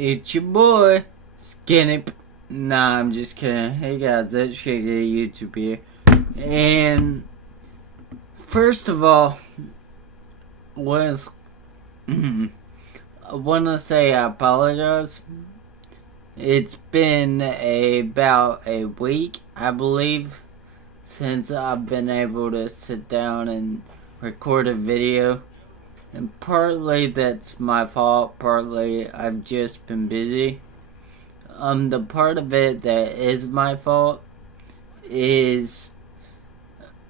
It's your boy, Skinny. Nah, I'm just kidding. Hey guys, Itzshaggy YouTube here. And first of all, I want to say I apologize. It's been about a week, I believe, since I've been able to sit down and record a video. And partly that's my fault, partly I've just been busy. The part of it that is my fault is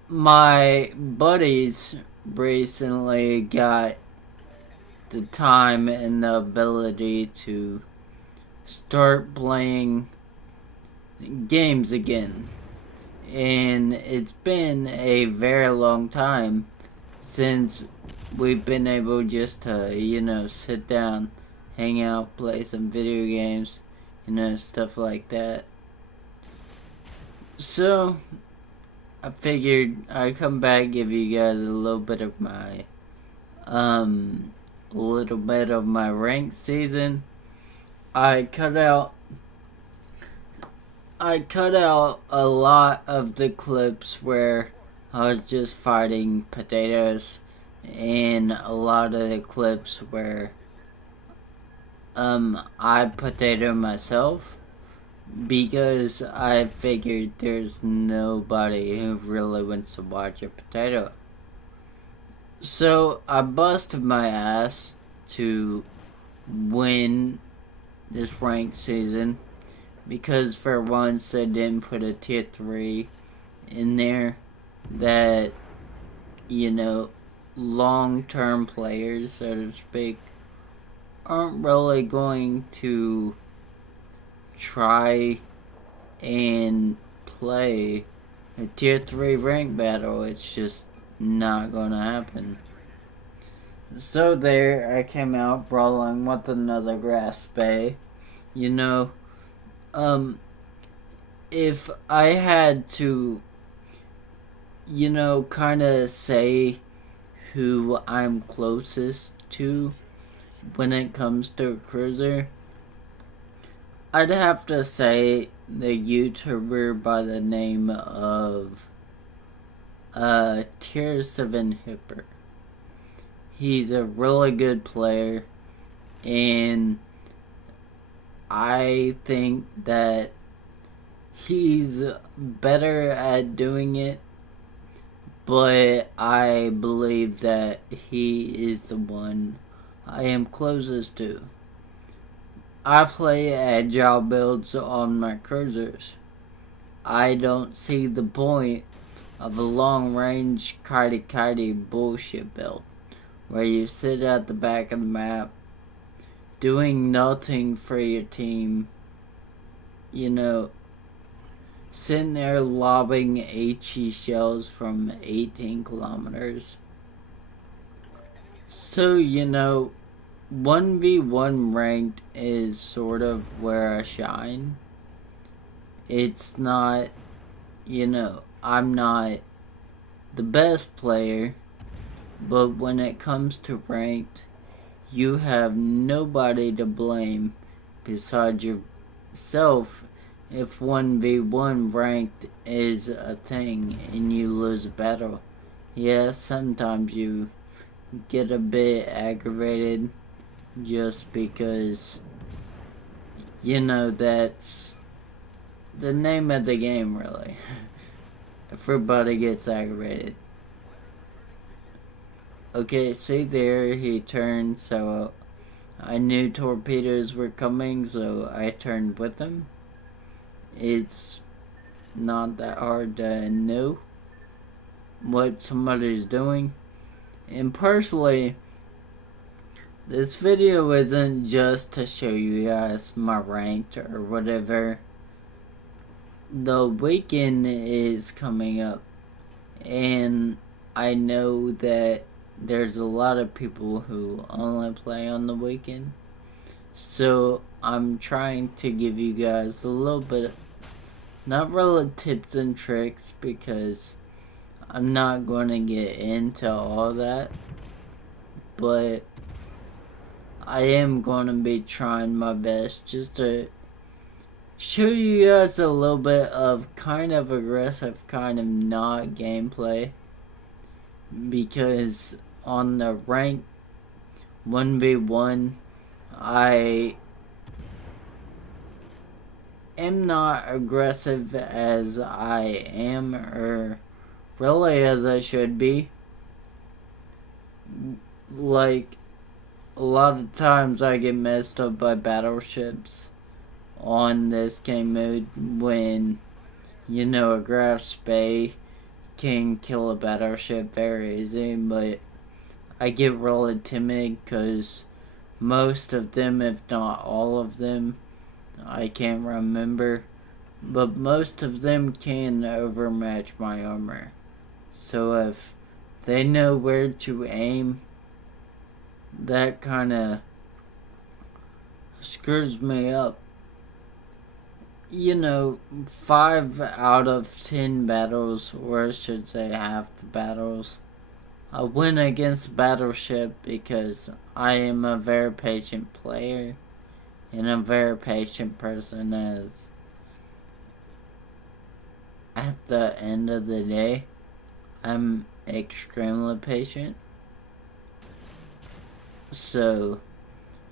my buddies recently got the time and the ability to start playing games again. And it's been a very long time since we've been able just to, sit down, hang out, play some video games, stuff like that. So, I figured I'd come back, give you guys a little bit of my, ranked season. I cut out a lot of the clips where I was just fighting potatoes, and a lot of the clips where I potato myself, because I figured there's nobody who really wants to watch a potato. So I busted my ass to win this ranked season, because for once they didn't put a tier 3 in there that, long-term players, so to speak, aren't really going to try and play a tier 3 rank battle. It's just not gonna happen. So there I came out brawling with another grass bay. If I had to, kinda say who I'm closest to when it comes to a cruiser, I'd have to say the YouTuber by the name of Tier 7 Hipper. He's a really good player, and I think that he's better at doing it, but I believe that he is the one I am closest to. I play agile builds on my cruisers. I don't see the point of a long range kitey bullshit build where you sit at the back of the map doing nothing for your team, sitting there lobbing HE shells from 18 kilometers. So, 1v1 ranked is sort of where I shine. It's not, I'm not the best player, but when it comes to ranked, you have nobody to blame besides yourself if 1v1 ranked is a thing and you lose a battle. Yeah, sometimes you get a bit aggravated just because, that's the name of the game, really. Everybody gets aggravated. Okay, see there, he turned, so I knew torpedoes were coming, so I turned with them. It's not that hard to know what somebody's doing. And personally, this video isn't just to show you guys my ranked or whatever. The weekend is coming up, and I know that there's a lot of people who only play on the weekend. So I'm trying to give you guys a little bit of, not really tips and tricks, because I'm not going to get into all that, but I am going to be trying my best just to show you guys a little bit of kind of aggressive, kind of not gameplay. Because on the rank 1v1, I am not aggressive as I am, or really as I should be. Like, a lot of times I get messed up by battleships on this game mode when, you know, a Graf Spay can kill a battleship very easy, but I get really timid because most of them, if not all of them, I can't remember, but most of them can overmatch my armor. So if they know where to aim, that kind of screws me up. You know, 5 out of 10 battles, or I should say half the battles, I win against battleship because I am a very patient player and a very patient person, as at the end of the day, I'm extremely patient. So,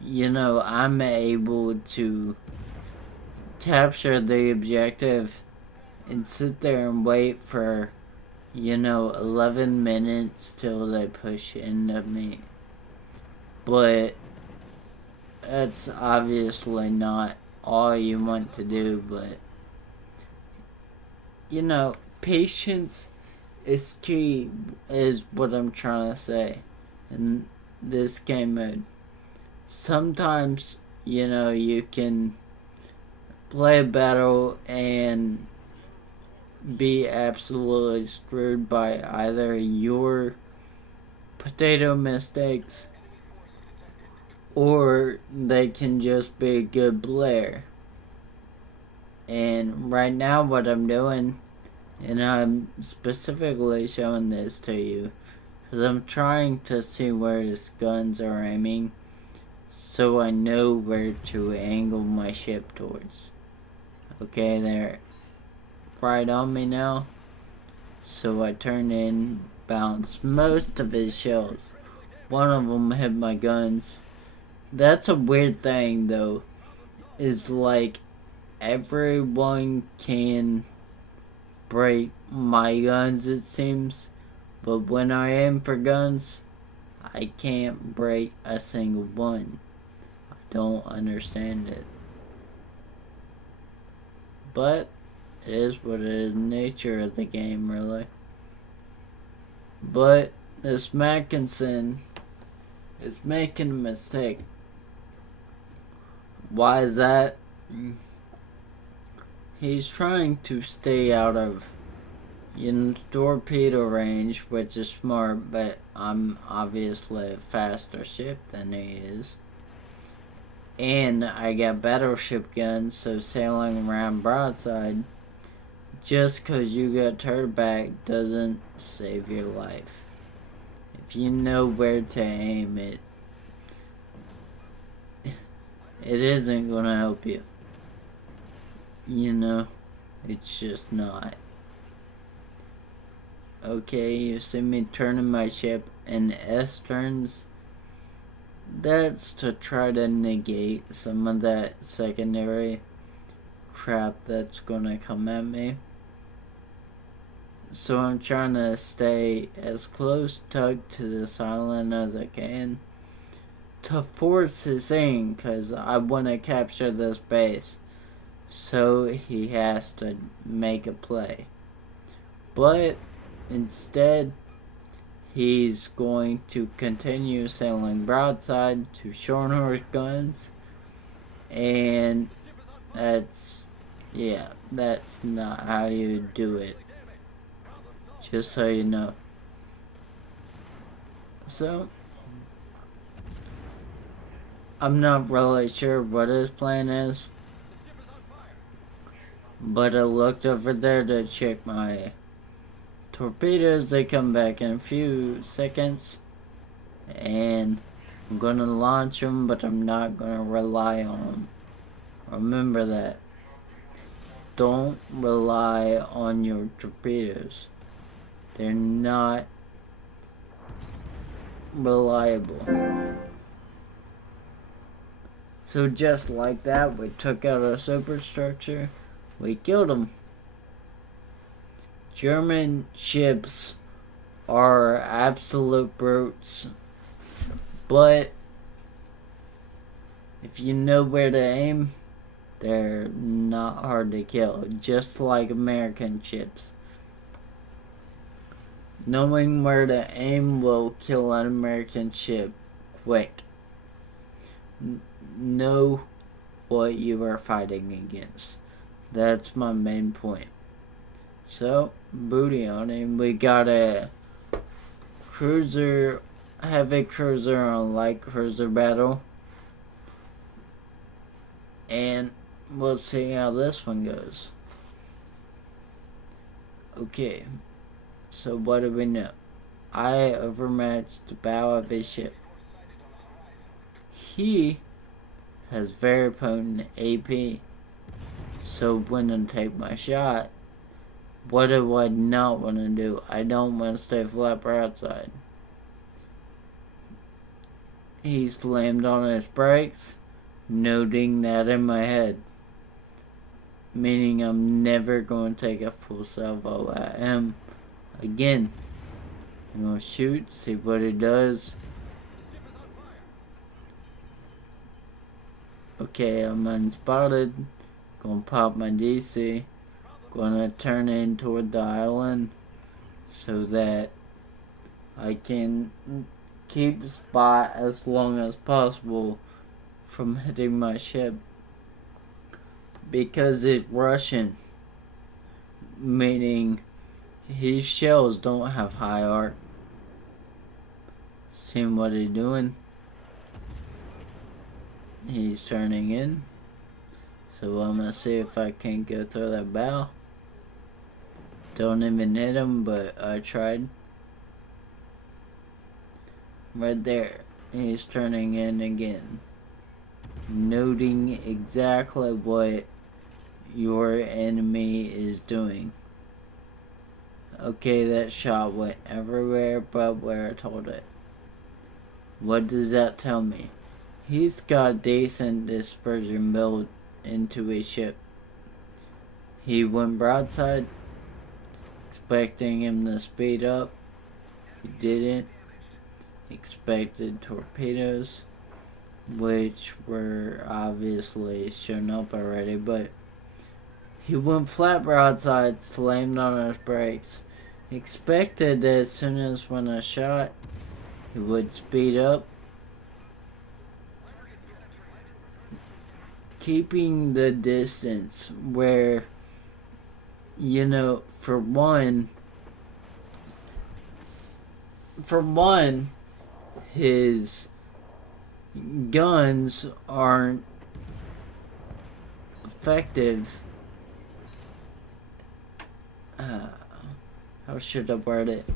you know, I'm able to capture the objective and sit there and wait for, you know, 11 minutes till they push into me. But that's obviously not all you want to do, but, you know, patience is key, is what I'm trying to say in this game mode. Sometimes, you know, you can play a battle and be absolutely screwed by either your potato mistakes or they can just be a good player. And right now what I'm doing, and I'm specifically showing this to you because I'm trying to see where his guns are aiming so I know where to angle my ship towards. Okay, they're right on me now. So I turn in, bounce most of his shells. One of them hit my guns. That's a weird thing though, is like everyone can break my guns, it seems, but when I aim for guns, I can't break a single one. I don't understand it. But it is what it is, nature of the game, really. But this Mackinson is making a mistake. Why is that? He's trying to stay out of, you know, torpedo range, which is smart, but I'm obviously a faster ship than he is. And I got battleship guns, so sailing around broadside, just cause you got turtleback doesn't save your life. If you know where to aim it, it isn't gonna help you. You know, it's just not. Okay, you see me turning my ship in S turns. That's to try to negate some of that secondary crap that's gonna come at me. So I'm trying to stay as close tugged to this island as I can to force his aim, because I want to capture this base. So he has to make a play. But instead, he's going to continue sailing broadside to shorthorse guns. And that's not how you do it. Just so you know. So, I'm not really sure what his plan is. But I looked over there to check my torpedoes. They come back in a few seconds. And I'm gonna launch them, but I'm not gonna rely on them. Remember that. Don't rely on your torpedoes. They're not reliable. So just like that, we took out a superstructure. We killed them. German ships are absolute brutes. But if you know where to aim, they're not hard to kill. Just like American ships. Knowing where to aim will kill an American ship quick. Know what you are fighting against. That's my main point. So, booty on him. We got a cruiser, heavy cruiser on light cruiser battle. And we'll see how this one goes. Okay. So what do we know? I overmatched the bow of his ship. He has very potent AP. So when I take my shot, what do I not want to do? I don't want to stay flat broadside. He slammed on his brakes, noting that in my head. Meaning I'm never going to take a full salvo at him again. I'm going to shoot, see what he does. Okay, I'm unspotted. Gonna pop my DC. Gonna turn in toward the island so that I can keep spot as long as possible from hitting my ship. Because it's Russian. Meaning his shells don't have high arc. Seeing what he's doing. He's turning in. So I'm gonna see if I can go through that bow. Don't even hit him, but I tried. Right there. He's turning in again. Noting exactly what your enemy is doing. Okay, that shot went everywhere but where I told it. What does that tell me? He's got decent dispersion built into his ship. He went broadside, expecting him to speed up. He didn't. Expected torpedoes, which were obviously shown up already, but he went flat broadside, slammed on his brakes. Expected that as soon as when I shot, he would speed up. Keeping the distance where, for one, his guns aren't effective. How should I word it?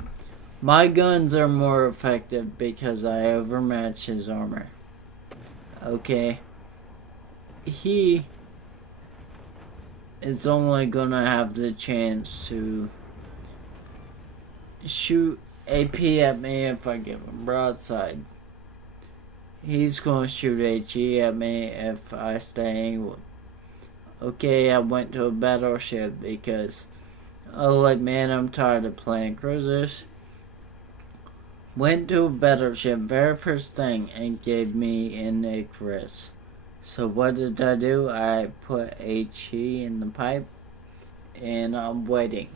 My guns are more effective because I overmatch his armor. Okay. He is only gonna have the chance to shoot AP at me if I give him broadside. He's gonna shoot HE at me if I stay angled. Okay, I went to a battleship because I was like, man, I'm tired of playing cruisers. Went to a battleship, very first thing, and gave me an Icarus. So what did I do? I put HE in the pipe, and I'm waiting.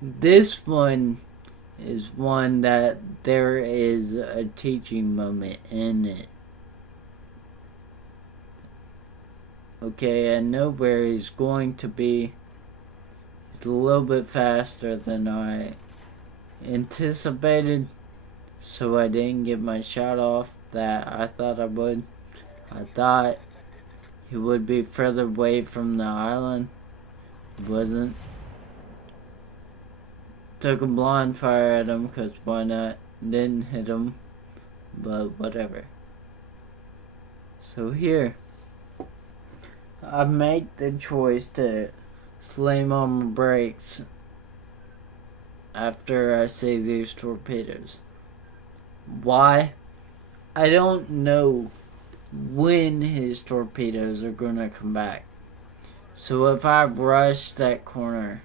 This one is one that there is a teaching moment in it. Okay, I know where he's going to be. He's a little bit faster than I anticipated, so I didn't get my shot off that I thought I would. I thought he would be further away from the island. He wasn't. Took a blind fire at him, because why not? Didn't hit him, but whatever. So here, I make the choice to slam on my brakes after I see these torpedoes. Why? I don't know when his torpedoes are gonna come back. So if I rush that corner,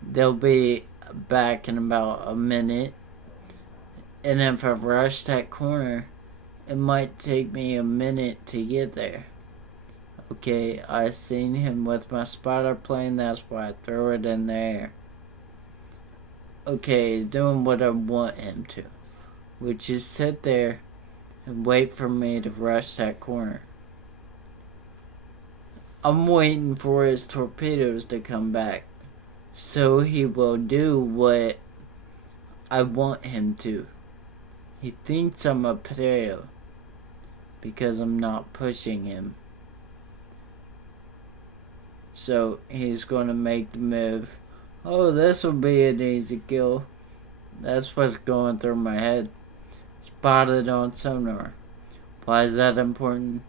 they'll be back in about a minute. And if I rush that corner, it might take me a minute to get there. Okay, I seen him with my spotter plane, that's why I throw it in the air. Okay, he's doing what I want him to, which is sit there and wait for me to rush that corner. I'm waiting for his torpedoes to come back, so he will do what I want him to. He thinks I'm a potato because I'm not pushing him. So he's going to make the move. Oh, this will be an easy kill. That's what's going through my head. Spotted on sonar. Why is that important?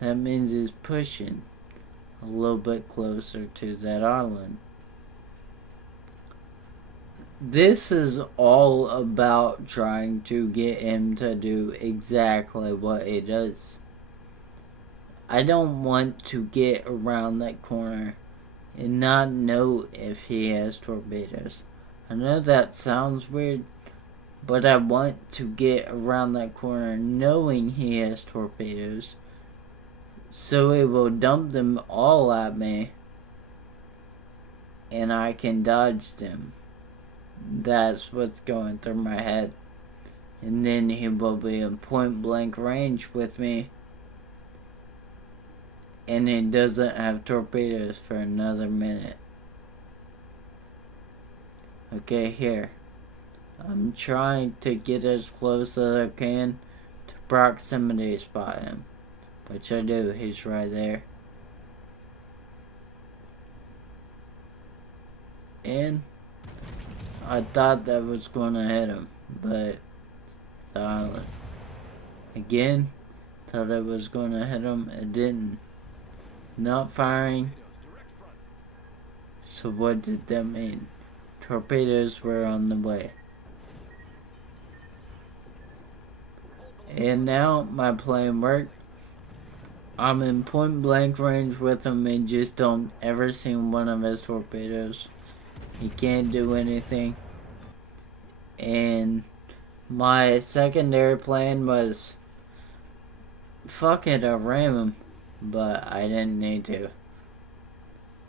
That means he's pushing a little bit closer to that island. This is all about trying to get him to do exactly what he does. I don't want to get around that corner and not know if he has torpedoes. I know that sounds weird, but I want to get around that corner knowing he has torpedoes, so it will dump them all at me and I can dodge them. That's what's going through my head. And then he will be in point blank range with me, and he doesn't have torpedoes for another minute. Okay, here. I'm trying to get as close as I can to proximity spot him, which I do. He's right there. And I thought that was going to hit him, but the island. Again, thought it was going to hit him. It didn't. Not firing. So what did that mean? Torpedoes were on the way. And now my plan worked. I'm in point blank range with him and just don't ever see one of his torpedoes. He can't do anything. And my secondary plan was, fuck it, I'll ram him. But I didn't need to.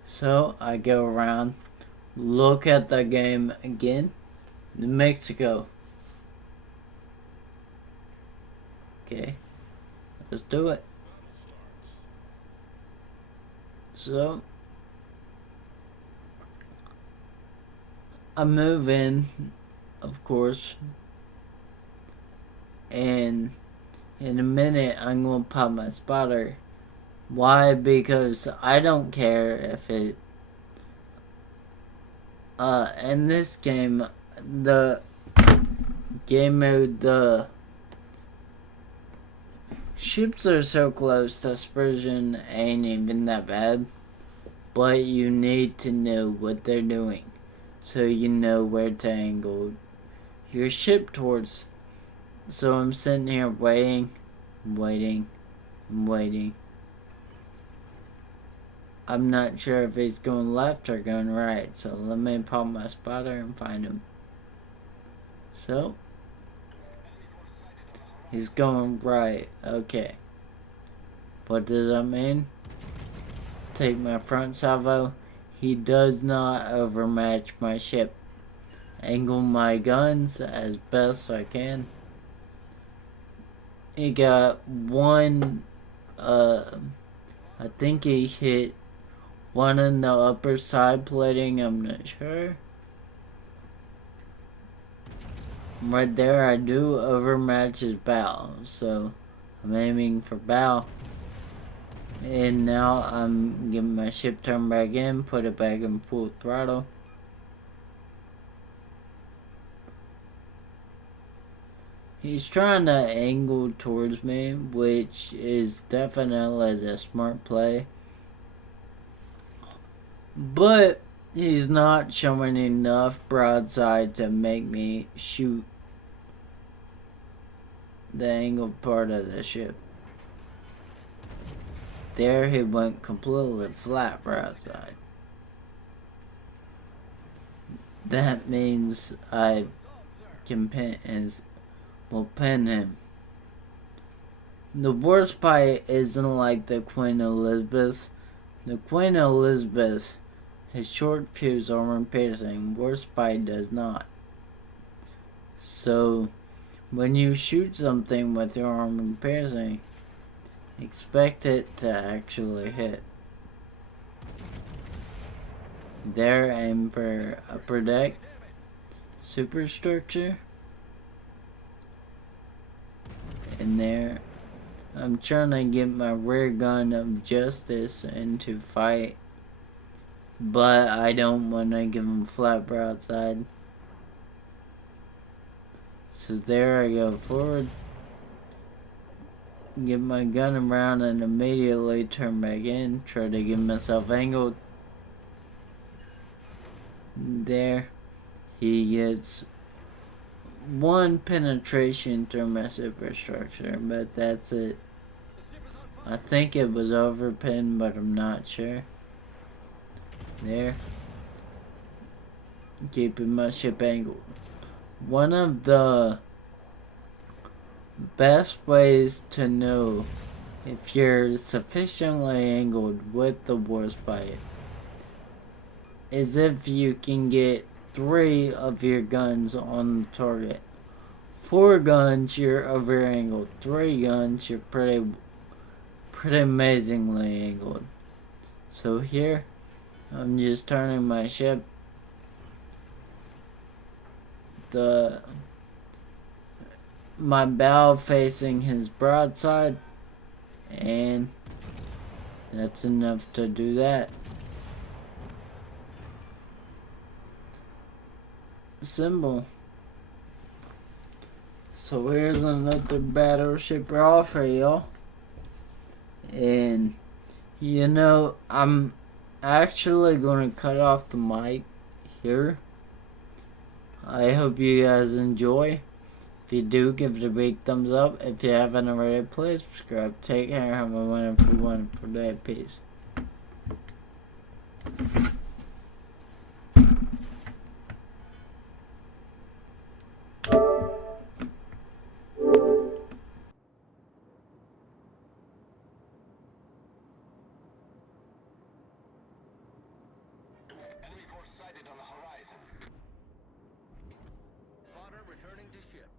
So I go around, look at the game again. New Mexico. Okay, let's do it. So I move in, of course, and in a minute I'm gonna pop my spotter. Why? Because I don't care if it in this game, the game mode, the ships are so close, dispersion ain't even that bad, but you need to know what they're doing so you know where to angle your ship towards. So I'm sitting here waiting. I'm not sure if he's going left or going right, so let me pop my spotter and find him. So he's going right. Okay. What does that mean? Take my front salvo. He does not overmatch my ship. Angle my guns as best I can. He got one, I think he hit one in the upper side plating, I'm not sure. Right there, I do overmatch his bow, so I'm aiming for bow. And now I'm getting my ship turned back in, put it back in full throttle. He's trying to angle towards me, which is definitely a smart play. But he's not showing enough broadside to make me shoot the angled part of the ship. There he went completely flat broadside. That means I can pin him. The warspite isn't like the Queen Elizabeth. The Queen Elizabeth has short fuse armor piercing. Warspite does not. So when you shoot something with your armor piercing, expect it to actually hit. There, aim for upper deck, superstructure, and there, I'm trying to get my rear gun of justice into fight, but I don't want to give him flat broadside. So there I go forward, get my gun around and immediately turn back in, try to get myself angled. There, he gets one penetration through my superstructure, but that's it. I think it was overpinned, but I'm not sure. There, keeping my ship angled. One of the best ways to know if you're sufficiently angled with the warspite is if you can get 3 of your guns on the target. 4 guns, you're over angled. 3 guns, you're pretty amazingly angled. So here, I'm just turning my ship. My bow facing his broadside, and that's enough to do that. Symbol. So here's another battleship raw for y'all. And you know, I'm actually gonna cut off the mic here. I hope you guys enjoy. If you do, give it a big thumbs up. If you haven't already, please subscribe. Take care. Have a wonderful day. Peace. Enemy force sighted on the horizon. Spotter returning to ship.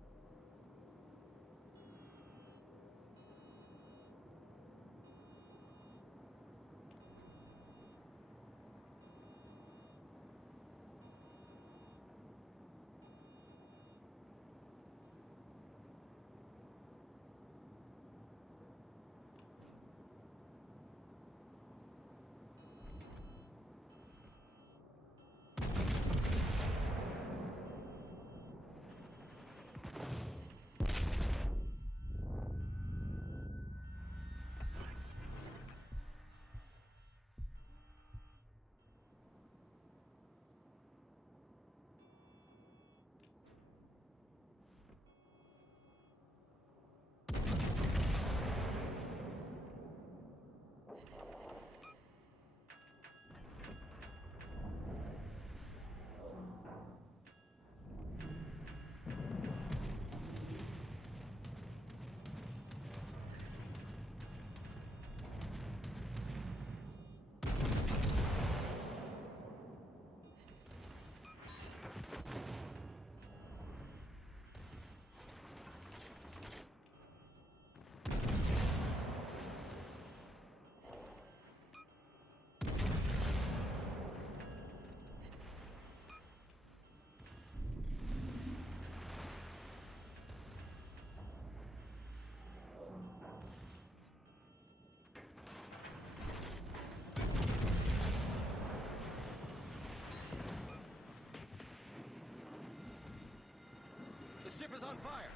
The ship is on fire.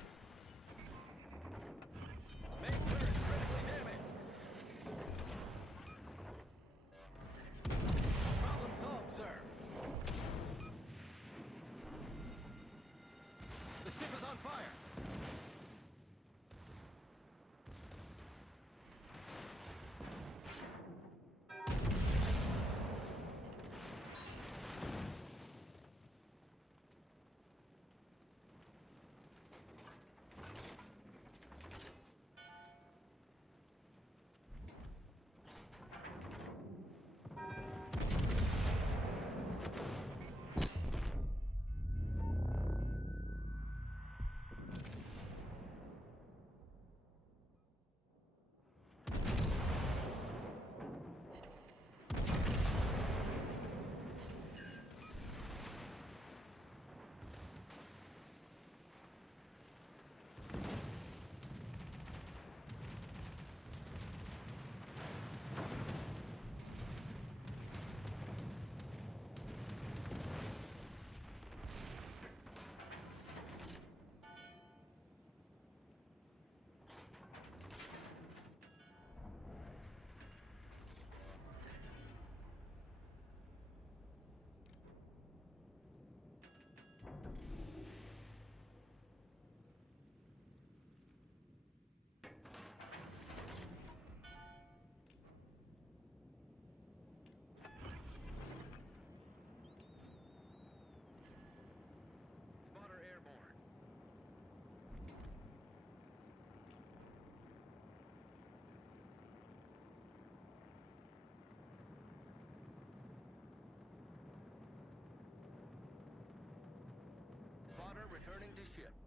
returning to ship.